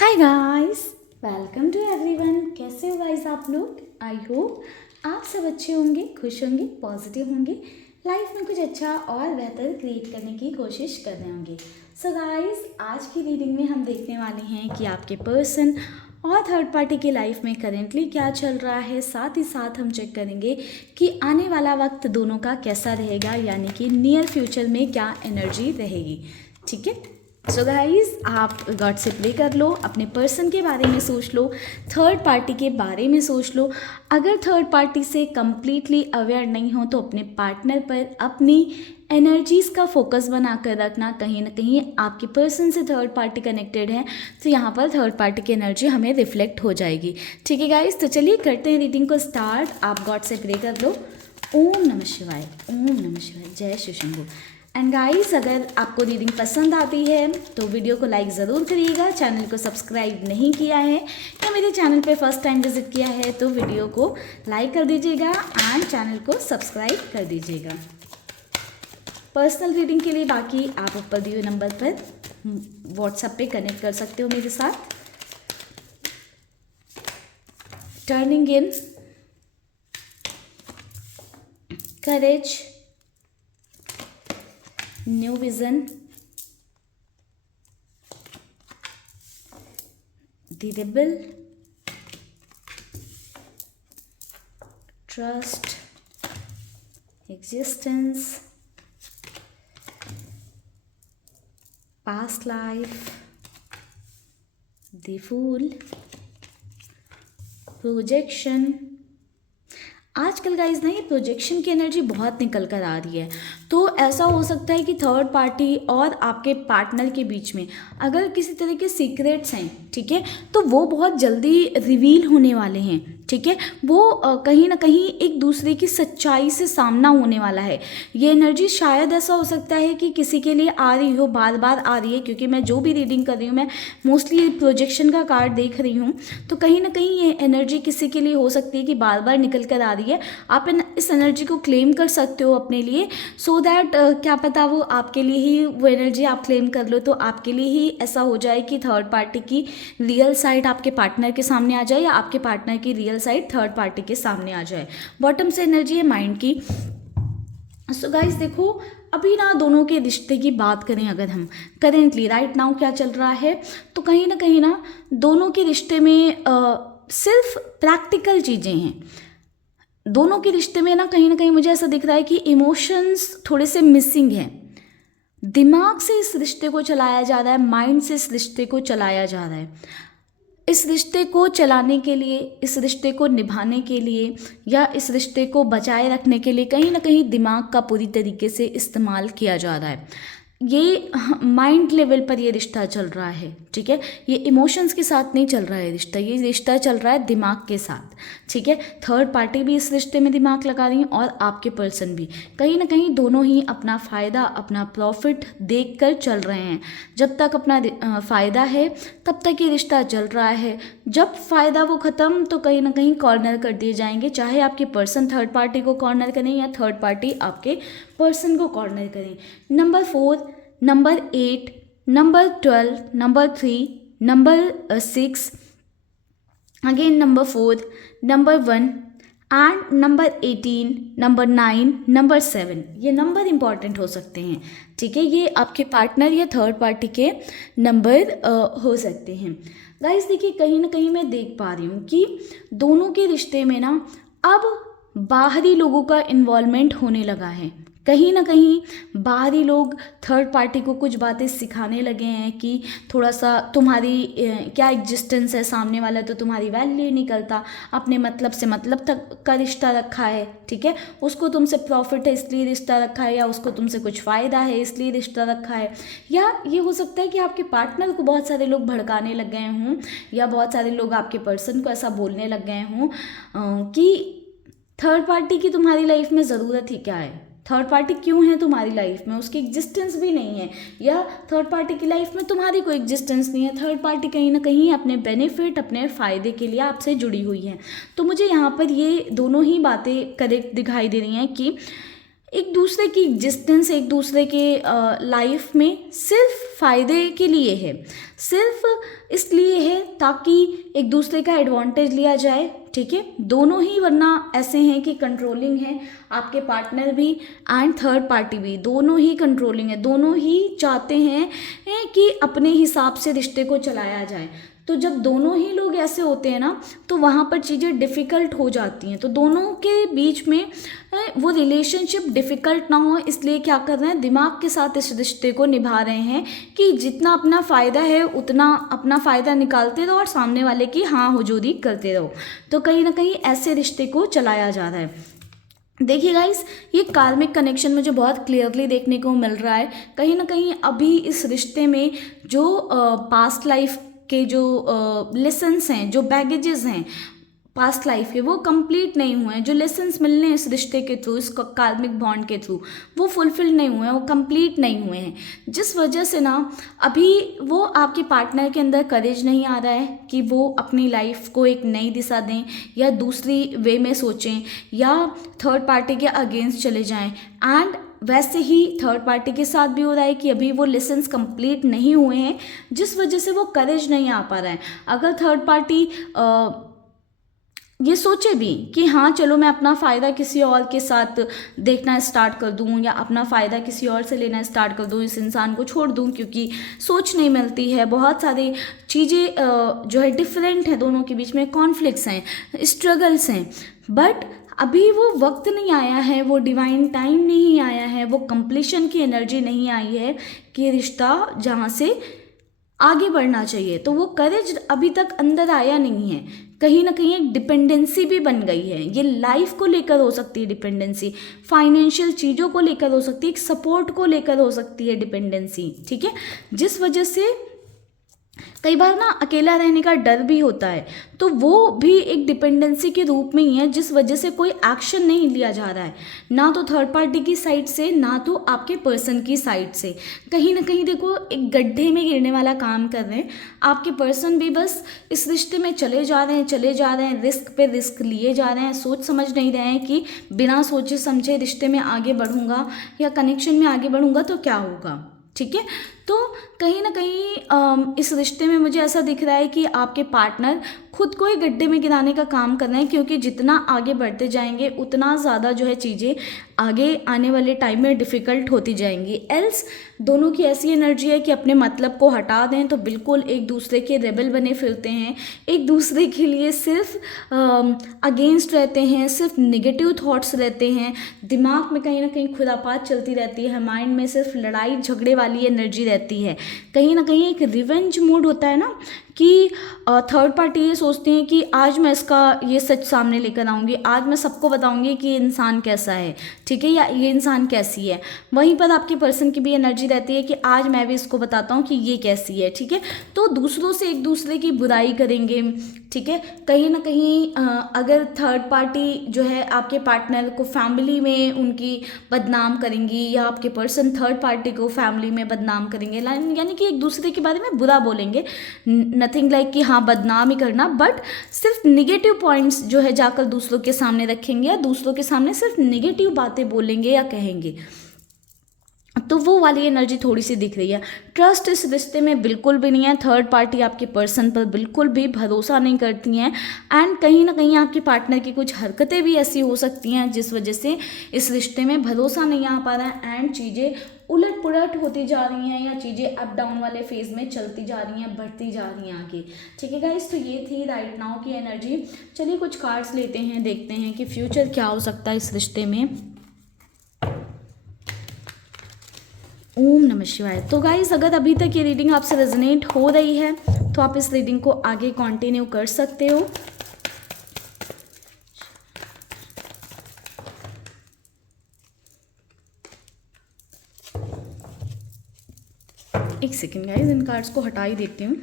Hi guys, welcome to everyone. कैसे हो guys आप लोग? आई होप आप सब अच्छे होंगे, खुश होंगे, पॉजिटिव होंगे, लाइफ में कुछ अच्छा और बेहतर क्रिएट करने की कोशिश कर रहे होंगे। सो गाइस, आज की रीडिंग में हम देखने वाले हैं कि आपके पर्सन और थर्ड पार्टी की लाइफ में करेंटली क्या चल रहा है। साथ ही साथ हम चेक करेंगे कि आने वाला वक्त दोनों का कैसा रहेगा, यानी कि नियर फ्यूचर में क्या एनर्जी रहेगी। ठीक है, सो गाइज आप गॉड से प्रे कर लो, अपने पर्सन के बारे में सोच लो, थर्ड पार्टी के बारे में सोच लो। अगर थर्ड पार्टी से कम्प्लीटली अवेयर नहीं हो तो अपने पार्टनर पर अपनी एनर्जीज़ का फोकस बना कर रखना। कहीं ना कहीं आपके पर्सन से थर्ड पार्टी कनेक्टेड है तो यहाँ पर थर्ड पार्टी की एनर्जी हमें रिफ्लेक्ट हो जाएगी। ठीक है गाइज, तो चलिए करते हैं रीडिंग को स्टार्ट। आप गॉड से प्रे कर लो। ओम नमः शिवाय, ओम नमः शिवाय, जय शिव शंभू। एंड गाइस, अगर आपको रीडिंग पसंद आती है तो वीडियो को लाइक ज़रूर करिएगा। चैनल को सब्सक्राइब नहीं किया है या मेरे चैनल पे फर्स्ट टाइम विजिट किया है तो वीडियो को लाइक कर दीजिएगा एंड चैनल को सब्सक्राइब कर दीजिएगा। पर्सनल रीडिंग के लिए बाकी आप ऊपर दिए हुए नंबर पर व्हाट्सएप पे कनेक्ट कर सकते हो मेरे साथ। Turning in courage, new vision, the rebel, trust, existence, past life, the fool, projection. आजकल गाइज ना ये प्रोजेक्शन की एनर्जी बहुत निकल कर आ रही है, तो ऐसा हो सकता है कि थर्ड पार्टी और आपके पार्टनर के बीच में अगर किसी तरह के सीक्रेट्स हैं, ठीक है, तो वो बहुत जल्दी रिवील होने वाले हैं। ठीक है, वो कहीं ना कहीं एक दूसरे की सच्चाई से सामना होने वाला है। ये एनर्जी शायद ऐसा हो सकता है कि किसी के लिए आ रही हो, बार बार आ रही है, क्योंकि मैं जो भी रीडिंग कर रही हूँ मैं मोस्टली प्रोजेक्शन का कार्ड देख रही हूँ, तो कहीं ना कहीं ये एनर्जी किसी के लिए हो सकती है कि बार बार निकल कर आ रही है। आप इस एनर्जी को क्लेम कर सकते हो अपने लिए, सो दैट क्या पता वो आपके लिए ही वो एनर्जी आप क्लेम कर लो तो आपके लिए ही ऐसा हो जाए कि थर्ड पार्टी की रियल साइड आपके पार्टनर के सामने आ जाए या आपके पार्टनर की रियल साइड थर्ड पार्टी के सामने आ जाए। बॉटम से एनर्जी है माइंड की। सो गाइस देखो, अभी ना दोनों के रिश्ते की बात करें अगर हम करेंटली राइट नाउ क्या चल रहा है, तो कहीं ना दोनों के रिश्ते में सिर्फ प्रैक्टिकल चीज़ें हैं। दोनों के रिश्ते में ना कहीं मुझे ऐसा दिख रहा है कि इमोशंस थोड़े से मिसिंग हैं। दिमाग से इस रिश्ते को चलाया जा रहा है, माइंड से इस रिश्ते को चलाया जा रहा है। इस रिश्ते को चलाने के लिए, इस रिश्ते को निभाने के लिए या इस रिश्ते को बचाए रखने के लिए कहीं ना कहीं दिमाग का पूरी तरीके से इस्तेमाल किया जा रहा है। ये माइंड लेवल पर ये रिश्ता चल रहा है। ठीक है, ये इमोशंस के साथ नहीं चल रहा है रिश्ता, ये रिश्ता चल रहा है दिमाग के साथ। ठीक है, थर्ड पार्टी भी इस रिश्ते में दिमाग लगा रही है और आपके पर्सन भी कहीं ना कहीं दोनों ही अपना फ़ायदा, अपना प्रॉफिट देख कर चल रहे हैं। जब तक अपना फ़ायदा है तब तक ये रिश्ता चल रहा है। जब फ़ायदा वो ख़त्म तो कहीं ना कहीं कॉर्नर कर दिए जाएंगे, चाहे आपके पर्सन थर्ड पार्टी को कॉर्नर करें या थर्ड पार्टी आपके पर्सन को कॉर्नर करें। Number 4, number 8, number 12, number 3, number 6, again number 4, number 1 and number 18, number 9, number 7, ये नंबर इंपॉर्टेंट हो सकते हैं। ठीक है, ये आपके पार्टनर या थर्ड पार्टी के नंबर हो सकते हैं। गाइस देखिए, कहीं ना कहीं मैं देख पा रही हूँ कि दोनों के रिश्ते में ना अब बाहरी लोगों का इन्वॉल्वमेंट होने लगा है। कहीं ना कहीं बाहरी लोग थर्ड पार्टी को कुछ बातें सिखाने लगे हैं कि थोड़ा सा तुम्हारी क्या एग्जिस्टेंस है, सामने वाला तो तुम्हारी वैल्यू नहीं करता, अपने मतलब से मतलब तक का रिश्ता रखा है। ठीक है, उसको तुमसे प्रॉफिट है इसलिए रिश्ता रखा है, या उसको तुमसे कुछ फ़ायदा है इसलिए रिश्ता रखा है। या ये हो सकता है कि आपके पार्टनर को बहुत सारे लोग भड़काने लग गए हों या बहुत सारे लोग आपके पर्सन को ऐसा बोलने लग गए हों कि थर्ड पार्टी की तुम्हारी लाइफ में ज़रूरत ही क्या है, थर्ड पार्टी क्यों है तुम्हारी लाइफ में, उसकी एग्जिस्टेंस भी नहीं है, या थर्ड पार्टी की लाइफ में तुम्हारी कोई एग्जिस्टेंस नहीं है। थर्ड पार्टी कहीं ना कहीं अपने बेनिफिट, अपने फ़ायदे के लिए आपसे जुड़ी हुई है। तो मुझे यहाँ पर ये दोनों ही बातें करेक्ट दिखाई दे रही हैं कि एक दूसरे की एग्जिस्टेंस, एक दूसरे के लाइफ में सिर्फ फ़ायदे के लिए है, सिर्फ इसलिए है ताकि एक दूसरे का एडवांटेज लिया जाए, ठीक है। दोनों ही वरना ऐसे हैं कि कंट्रोलिंग है, आपके पार्टनर भी एंड थर्ड पार्टी भी, दोनों ही कंट्रोलिंग है, दोनों ही चाहते हैं कि अपने हिसाब से रिश्ते को चलाया जाए। तो जब दोनों ही लोग ऐसे होते हैं ना, तो वहाँ पर चीज़ें डिफ़िकल्ट हो जाती हैं। तो दोनों के बीच में वो रिलेशनशिप डिफ़िकल्ट ना हो, इसलिए क्या कर रहे हैं, दिमाग के साथ इस रिश्ते को निभा रहे हैं कि जितना अपना फ़ायदा है उतना अपना फ़ायदा निकालते रहो और सामने वाले की हाँ हुजूरी करते रहो। तो कहीं ना कहीं ऐसे रिश्ते को चलाया जा रहा है। देखिए गाइस, ये कार्मिक कनेक्शन मुझे बहुत क्लियरली देखने को मिल रहा है। कहीं ना कहीं अभी इस रिश्ते में जो पास्ट लाइफ के जो लेसन्स हैं, जो बैगेजेस हैं पास्ट लाइफ के, वो कंप्लीट नहीं हुए हैं। जो लेसन्स मिलने हैं इस रिश्ते के थ्रू, इस कार्मिक बॉन्ड के थ्रू, वो फुलफिल नहीं हुए हैं, वो कंप्लीट नहीं हुए हैं। जिस वजह से ना अभी वो आपके पार्टनर के अंदर करेज नहीं आ रहा है कि वो अपनी लाइफ को एक नई दिशा दें या दूसरी वे में सोचें या थर्ड पार्टी के अगेंस्ट चले जाएं। एंड वैसे ही थर्ड पार्टी के साथ भी हो रहा है कि अभी वो लेसन्स कंप्लीट नहीं हुए हैं, जिस वजह से वो करेज नहीं आ पा रहा है। अगर थर्ड पार्टी ये सोचे भी कि हाँ चलो मैं अपना फ़ायदा किसी और के साथ देखना स्टार्ट कर दूँ या अपना फ़ायदा किसी और से लेना स्टार्ट कर दूँ, इस इंसान को छोड़ दूँ क्योंकि सोच नहीं मिलती है, बहुत सारी चीज़ें जो है डिफरेंट है, दोनों के बीच में कॉन्फ्लिक्ट्स हैं, स्ट्रगल्स हैं, बट अभी वो वक्त नहीं आया है, वो डिवाइन टाइम नहीं आया है, वो कंप्लीशन की एनर्जी नहीं आई है कि रिश्ता जहाँ से आगे बढ़ना चाहिए। तो वो करेज अभी तक अंदर आया नहीं है। कहीं ना कहीं एक डिपेंडेंसी भी बन गई है। ये लाइफ को लेकर हो सकती है डिपेंडेंसी, फाइनेंशियल चीज़ों को लेकर हो सकती है, एक सपोर्ट को लेकर हो सकती है डिपेंडेंसी, ठीक है। जिस वजह से कई बार ना अकेला रहने का डर भी होता है, तो वो भी एक डिपेंडेंसी के रूप में ही है, जिस वजह से कोई एक्शन नहीं लिया जा रहा है, ना तो थर्ड पार्टी की साइड से ना तो आपके पर्सन की साइड से। कहीं ना कहीं देखो एक गड्ढे में गिरने वाला काम कर रहे हैं। आपके पर्सन भी बस इस रिश्ते में चले जा रहे हैं, चले जा रहे हैं, रिस्क पे रिस्क लिए जा रहे हैं, सोच समझ नहीं रहे हैं कि बिना सोचे समझे रिश्ते में आगे बढ़ूंगा या कनेक्शन में आगे बढ़ूंगा तो क्या होगा, ठीक है। तो कहीं ना कहीं इस रिश्ते में मुझे ऐसा दिख रहा है कि आपके पार्टनर खुद को ही गड्ढे में गिराने का काम कर रहे हैं, क्योंकि जितना आगे बढ़ते जाएंगे उतना ज़्यादा जो है चीज़ें आगे आने वाले टाइम में डिफ़िकल्ट होती जाएंगी। एल्स दोनों की ऐसी एनर्जी है कि अपने मतलब को हटा दें तो बिल्कुल एक दूसरे के रेबल बने फिरते हैं, एक दूसरे के लिए सिर्फ अगेंस्ट रहते हैं, सिर्फ निगेटिव थॉट्स रहते हैं, दिमाग में कहीं ना कहीं खुरापात चलती रहती है, माइंड में सिर्फ लड़ाई झगड़े वाली एनर्जी रहती है। कहीं ना कहीं एक रिवेंज मूड होता है ना कि थर्ड पार्टी ये सोचते हैं कि आज मैं इसका ये सच सामने लेकर आऊँगी, आज मैं सबको बताऊँगी कि ये इंसान कैसा है, ठीक है, या ये इंसान कैसी है। वहीं पर आपके पर्सन की भी एनर्जी रहती है कि आज मैं भी इसको बताता हूँ कि ये कैसी है, ठीक है। तो दूसरों से एक दूसरे की बुराई करेंगे, ठीक है। कहीं ना कहीं अगर थर्ड पार्टी जो है आपके पार्टनर को फैमिली में उनकी बदनाम करेंगी या आपके पर्सन थर्ड पार्टी को फैमिली में बदनाम करेंगे, यानी कि एक दूसरे के बारे में बुरा बोलेंगे। नथिंग लाइक कि हाँ बदनाम ही करना, बट सिर्फ निगेटिव पॉइंट्स जो है जाकर दूसरों के सामने रखेंगे या दूसरों के सामने सिर्फ निगेटिव बातें बोलेंगे या कहेंगे। तो वो वाली एनर्जी थोड़ी सी दिख रही है। ट्रस्ट इस रिश्ते में बिल्कुल भी नहीं है। थर्ड पार्टी आपके पर्सन पर बिल्कुल भी भरोसा नहीं करती हैं एंड कहीं ना कहीं आपके पार्टनर की कुछ हरकतें भी ऐसी हो सकती हैं जिस वजह से इस रिश्ते में भरोसा नहीं आ पा रहा है एंड चीज़ें उलट पुलट होती जा रही हैं या चीज़ें अप डाउन वाले फेज में चलती जा रही हैं, बढ़ती जा रही हैं आगे, ठीक है गाइस। तो ये थी राइट नाउ की एनर्जी। चलिए कुछ कार्ड्स लेते हैं, देखते हैं कि फ्यूचर क्या हो सकता है इस रिश्ते में। ओम नमः शिवाय। तो गाइस अगर अभी तक ये रीडिंग आपसे रेजोनेट हो रही है तो आप इस रीडिंग को आगे कंटिन्यू कर सकते हो। एक सेकेंड गाइस, इन कार्ड्स को हटा ही देती हूँ।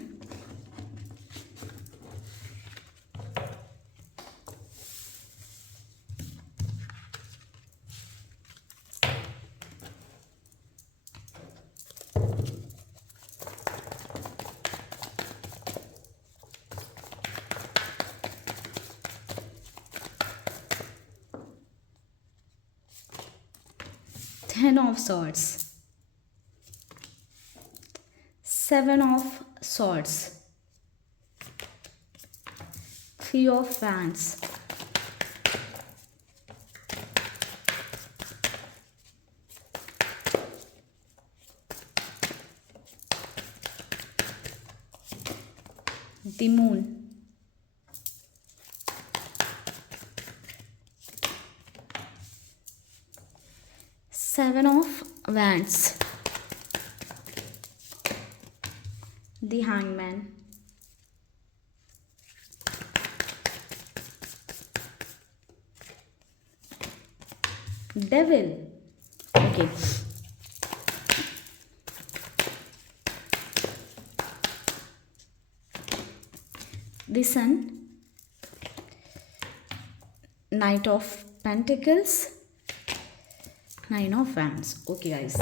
Ten of Swords, 7 of swords, 3 of wands, the moon, 7 of wands, the hangman, devil. Okay, the sun, knight of pentacles, 9 of wands. Okay guys,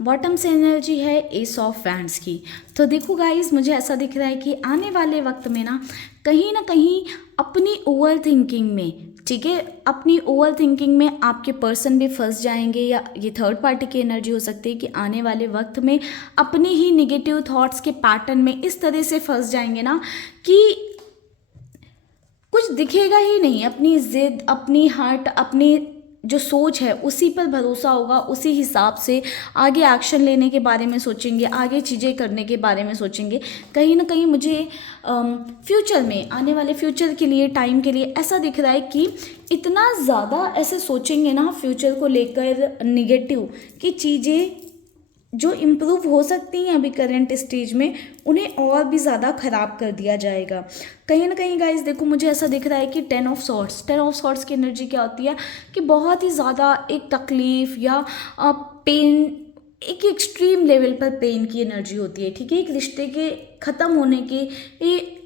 bottom से एनर्जी है एस ऑफ वैंड्स की। तो देखो guys, मुझे ऐसा दिख रहा है कि आने वाले वक्त में ना कहीं अपनी ओवर थिंकिंग में, ठीक है, अपनी ओवर थिंकिंग में आपके पर्सन भी फंस जाएंगे, या ये थर्ड पार्टी की एनर्जी हो सकती है कि आने वाले वक्त में अपने ही निगेटिव थॉट्स के पैटर्न में इस तरह से फंस जाएंगे ना कि कुछ दिखेगा ही नहीं, अपनी जिद, अपनी हट, अपनी जो सोच है उसी पर भरोसा होगा, उसी हिसाब से आगे एक्शन लेने के बारे में सोचेंगे, आगे चीज़ें करने के बारे में सोचेंगे। कहीं ना कहीं मुझे फ्यूचर में, आने वाले फ्यूचर के लिए, टाइम के लिए ऐसा दिख रहा है कि इतना ज़्यादा ऐसे सोचेंगे ना फ्यूचर को लेकर निगेटिव, कि चीज़ें जो इम्प्रूव हो सकती हैं अभी करंट स्टेज में, उन्हें और भी ज़्यादा ख़राब कर दिया जाएगा। कहीं ना कहीं गाइस देखो, मुझे ऐसा दिख रहा है कि 10 ऑफ सॉर्ड्स की एनर्जी क्या होती है कि बहुत ही ज़्यादा एक तकलीफ़ या पेन, एक एक्सट्रीम लेवल पर पेन की एनर्जी होती है, ठीक है। एक रिश्ते के ख़त्म होने के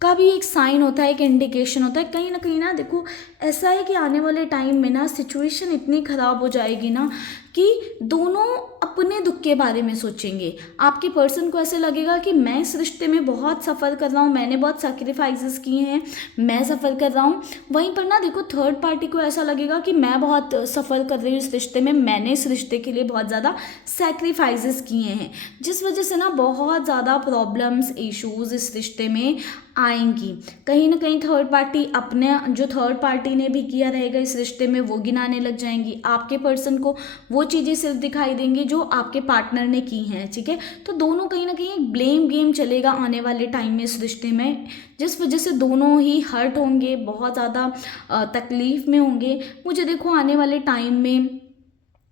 का भी एक साइन होता है, एक इंडिकेशन होता है। कहीं ना देखो, ऐसा है कि आने वाले टाइम में ना सिचुएशन इतनी ख़राब हो जाएगी ना कि दोनों अपने दुख के बारे में सोचेंगे। आपके पर्सन को ऐसे लगेगा कि मैं इस रिश्ते में बहुत सफ़र कर रहा हूँ, मैंने बहुत सैक्रिफाइसेस किए हैं, मैं सफ़र कर रहा हूँ। वहीं पर ना देखो, थर्ड पार्टी को ऐसा लगेगा कि मैं बहुत सफ़र कर रही हूँ इस रिश्ते में, मैंने इस रिश्ते के लिए बहुत ज़्यादा सैक्रिफाइसेस किए हैं, जिस वजह से ना बहुत ज़्यादा प्रॉब्लम्स, इश्यूज़ इस रिश्ते में आएंगी। कहीं ना कहीं थर्ड पार्टी अपने, जो थर्ड पार्टी ने भी किया रहेगा इस रिश्ते में, वो गिनाने लग जाएंगी। आपके पर्सन को वो चीज़ें सिर्फ दिखाई देंगी जो आपके पार्टनर ने की हैं, ठीक है। तो दोनों कहीं ना कहीं एक ब्लेम गेम चलेगा आने वाले टाइम में इस रिश्ते में, जिस वजह से दोनों ही हर्ट होंगे, बहुत ज़्यादा तकलीफ़ में होंगे। मुझे देखो आने वाले टाइम में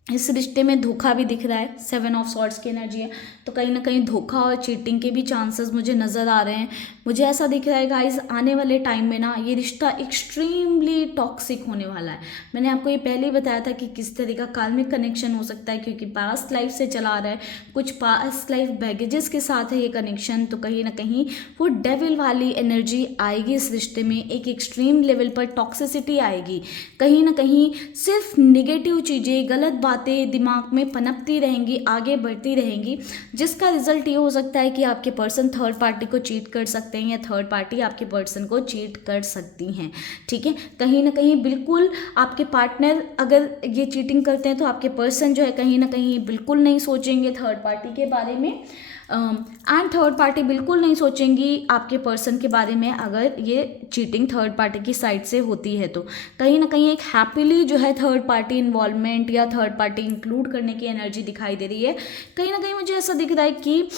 इस रिश्ते में धोखा भी दिख रहा है, 7 ऑफ सॉर्ड्स की एनर्जी है, तो कहीं ना कहीं धोखा और चीटिंग के भी चांसेस मुझे नज़र आ रहे हैं। मुझे ऐसा दिख रहा है गाइस, आने वाले टाइम में ना ये रिश्ता एक्सट्रीमली टॉक्सिक होने वाला है। मैंने आपको ये पहले ही बताया था कि किस तरह का कार्मिक कनेक्शन हो सकता है, क्योंकि पास्ट लाइफ से चला आ रहा है, कुछ पास्ट लाइफ बैगेजेस के साथ है ये कनेक्शन। तो कहीं ना कहीं वो डेविल वाली एनर्जी आएगी इस रिश्ते में, एक एक्सट्रीम लेवल पर टॉक्सिसिटी आएगी। कहीं ना कहीं सिर्फ निगेटिव चीज़ें, गलत बातें दिमाग में पनपती रहेंगी, आगे बढ़ती रहेंगी, जिसका रिजल्ट ये हो सकता है कि आपके पर्सन थर्ड पार्टी को चीट कर सकते हैं, या थर्ड पार्टी आपके पर्सन को चीट कर सकती हैं, ठीक है। कहीं ना कहीं बिल्कुल आपके पार्टनर अगर ये चीटिंग करते हैं तो आपके पर्सन जो है कहीं ना कहीं बिल्कुल नहीं सोचेंगे थर्ड पार्टी के बारे में, एंड थर्ड पार्टी बिल्कुल नहीं सोचेंगी आपके पर्सन के बारे में अगर ये चीटिंग थर्ड पार्टी की साइड से होती है। तो कहीं ना कहीं एक हैप्पीली जो है थर्ड पार्टी इन्वॉल्वमेंट या थर्ड पार्टी इंक्लूड करने की एनर्जी दिखाई दे रही है। कहीं ना कहीं मुझे ऐसा दिख रहा है कि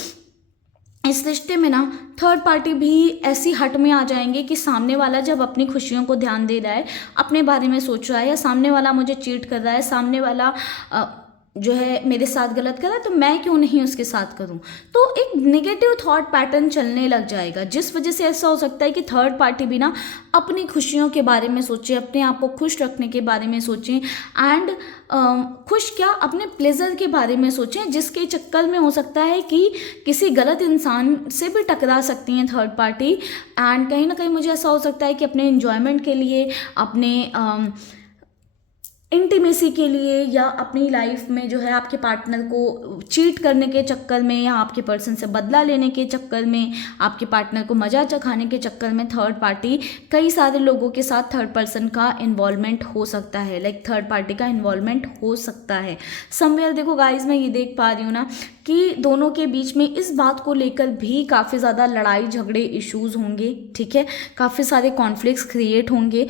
इस रिश्ते में ना थर्ड पार्टी भी ऐसी हट में आ जाएंगे कि सामने वाला जब अपनी खुशियों को ध्यान दे रहा है, अपने बारे में सोच रहा है, या सामने वाला मुझे चीट कर रहा है, सामने वाला जो है मेरे साथ गलत कर रहा है, तो मैं क्यों नहीं उसके साथ करूं। तो एक नेगेटिव थॉट पैटर्न चलने लग जाएगा, जिस वजह से ऐसा हो सकता है कि थर्ड पार्टी भी ना अपनी खुशियों के बारे में सोचे, अपने आप को खुश रखने के बारे में सोचें, एंड खुश क्या, अपने प्लेजर के बारे में सोचें, जिसके चक्कर में हो सकता है कि किसी गलत इंसान से भी टकरा सकती हैं थर्ड पार्टी। एंड कहीं ना कहीं मुझे ऐसा हो सकता है कि अपने एंजॉयमेंट के लिए, अपने इंटीमेसी के लिए या अपनी लाइफ में जो है आपके पार्टनर को चीट करने के चक्कर में या आपके पर्सन से बदला लेने के चक्कर में, आपके पार्टनर को मजा चखाने के चक्कर में थर्ड पार्टी, कई सारे लोगों के साथ थर्ड पर्सन का इन्वॉल्वमेंट हो सकता है, लाइक थर्ड पार्टी का इन्वॉल्वमेंट हो सकता है समवेयर। देखो गाइज, मैं ये देख पा रही हूँ ना कि दोनों के बीच में इस बात को लेकर भी काफ़ी ज़्यादा लड़ाई झगड़े इश्यूज होंगे, ठीक है, काफ़ी सारे कॉन्फ्लिक्ट्स क्रिएट होंगे।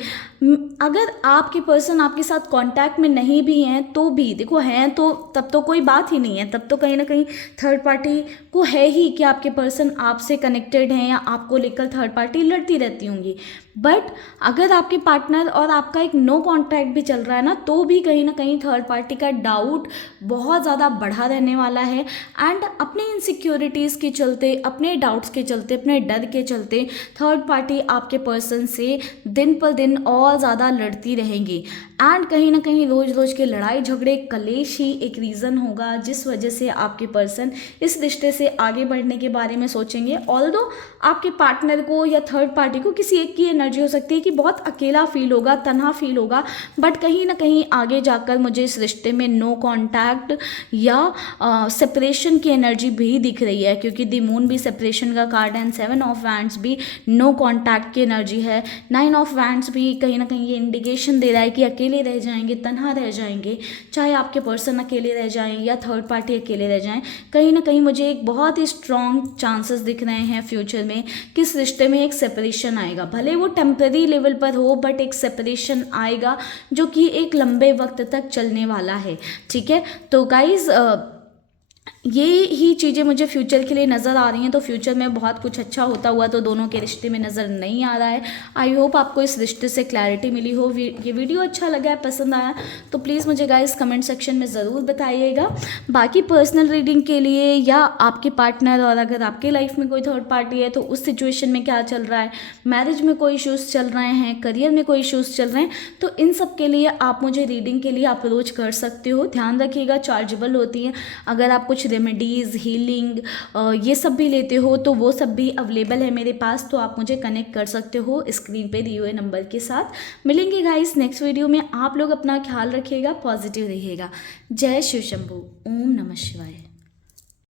अगर आपके पर्सन आपके साथ कांटेक्ट में नहीं भी हैं तो भी देखो, हैं तो तब तो कोई बात ही नहीं है, तब तो कहीं ना कहीं थर्ड पार्टी को है ही कि आपके पर्सन आपसे कनेक्टेड हैं या आपको लेकर थर्ड पार्टी लड़ती रहती होंगी। बट अगर आपके पार्टनर और आपका एक नो कॉन्टैक्ट भी चल रहा है ना, तो भी कहीं ना कहीं थर्ड पार्टी का डाउट बहुत ज़्यादा बढ़ा रहने वाला है। एंड अपने इनसिक्योरिटीज़ के चलते, अपने डाउट्स के चलते, अपने डर के चलते थर्ड पार्टी आपके पर्सन से दिन पर दिन और ज़्यादा लड़ती रहेंगी। एंड कहीं ना कहीं रोज़ रोज़ के लड़ाई झगड़े कलेश ही एक रीज़न होगा जिस वजह से आपके पर्सन इस रिश्ते से आगे बढ़ने के बारे में सोचेंगे। ऑल्दो आपके पार्टनर को या थर्ड पार्टी को किसी एक की एनर्जी हो सकती है कि बहुत अकेला फील होगा, तन्हा फील होगा, बट कहीं ना कहीं आगे जाकर मुझे इस रिश्ते में नो कॉन्टैक्ट या सेपरेशन की एनर्जी भी दिख रही है, क्योंकि द मून भी सेपरेशन का कार्ड है, 7 ऑफ वैंड्स भी नो कॉन्टैक्ट की एनर्जी है, 9 ऑफ वैंड्स भी कहीं ना कहीं ये इंडिकेशन दे रहा है कि अकेले रह जाएंगे, तन्हा रह जाएंगे, चाहे आपके पर्सन अकेले रह जाएं या थर्ड पार्टी अकेले रह जाएं। कहीं ना कहीं मुझे एक बहुत ही स्ट्रॉन्ग चांसेस दिख रहे हैं फ्यूचर में कि इस रिश्ते में एक सेपरेशन आएगा, भले वो टेम्पररी लेवल पर हो, बट एक सेपरेशन आएगा जो कि एक लंबे वक्त तक चलने वाला है, ठीक है। तो गाइज ये ही चीज़ें मुझे फ्यूचर के लिए नज़र आ रही हैं। तो फ्यूचर में बहुत कुछ अच्छा होता हुआ तो दोनों के रिश्ते में नज़र नहीं आ रहा है। आई होप आपको इस रिश्ते से क्लैरिटी मिली हो। ये वीडियो अच्छा लगा है, पसंद आया तो प्लीज़ मुझे गाइस कमेंट सेक्शन में ज़रूर बताइएगा। बाकी पर्सनल रीडिंग के लिए या आपके पार्टनर और अगर आपके लाइफ में कोई थर्ड पार्टी है तो उस सिचुएशन में क्या चल रहा है, मैरिज में कोई इशूज़ चल रहे हैं, करियर में कोई इशूज़ चल रहे हैं, तो इन सब के लिए आप मुझे रीडिंग के लिए अप्रोच कर सकते हो। ध्यान रखिएगा चार्जेबल होती है। अगर आप कुछ रेमेडीज़, हीलिंग ये सब भी लेते हो तो वो सब भी अवेलेबल है मेरे पास, तो आप मुझे कनेक्ट कर सकते हो स्क्रीन पे दिए हुए नंबर के साथ। मिलेंगे गाइस नेक्स्ट वीडियो में। आप लोग अपना ख्याल रखिएगा, पॉजिटिव रहिएगा। जय शिव शंभू, ओम नमः शिवाय।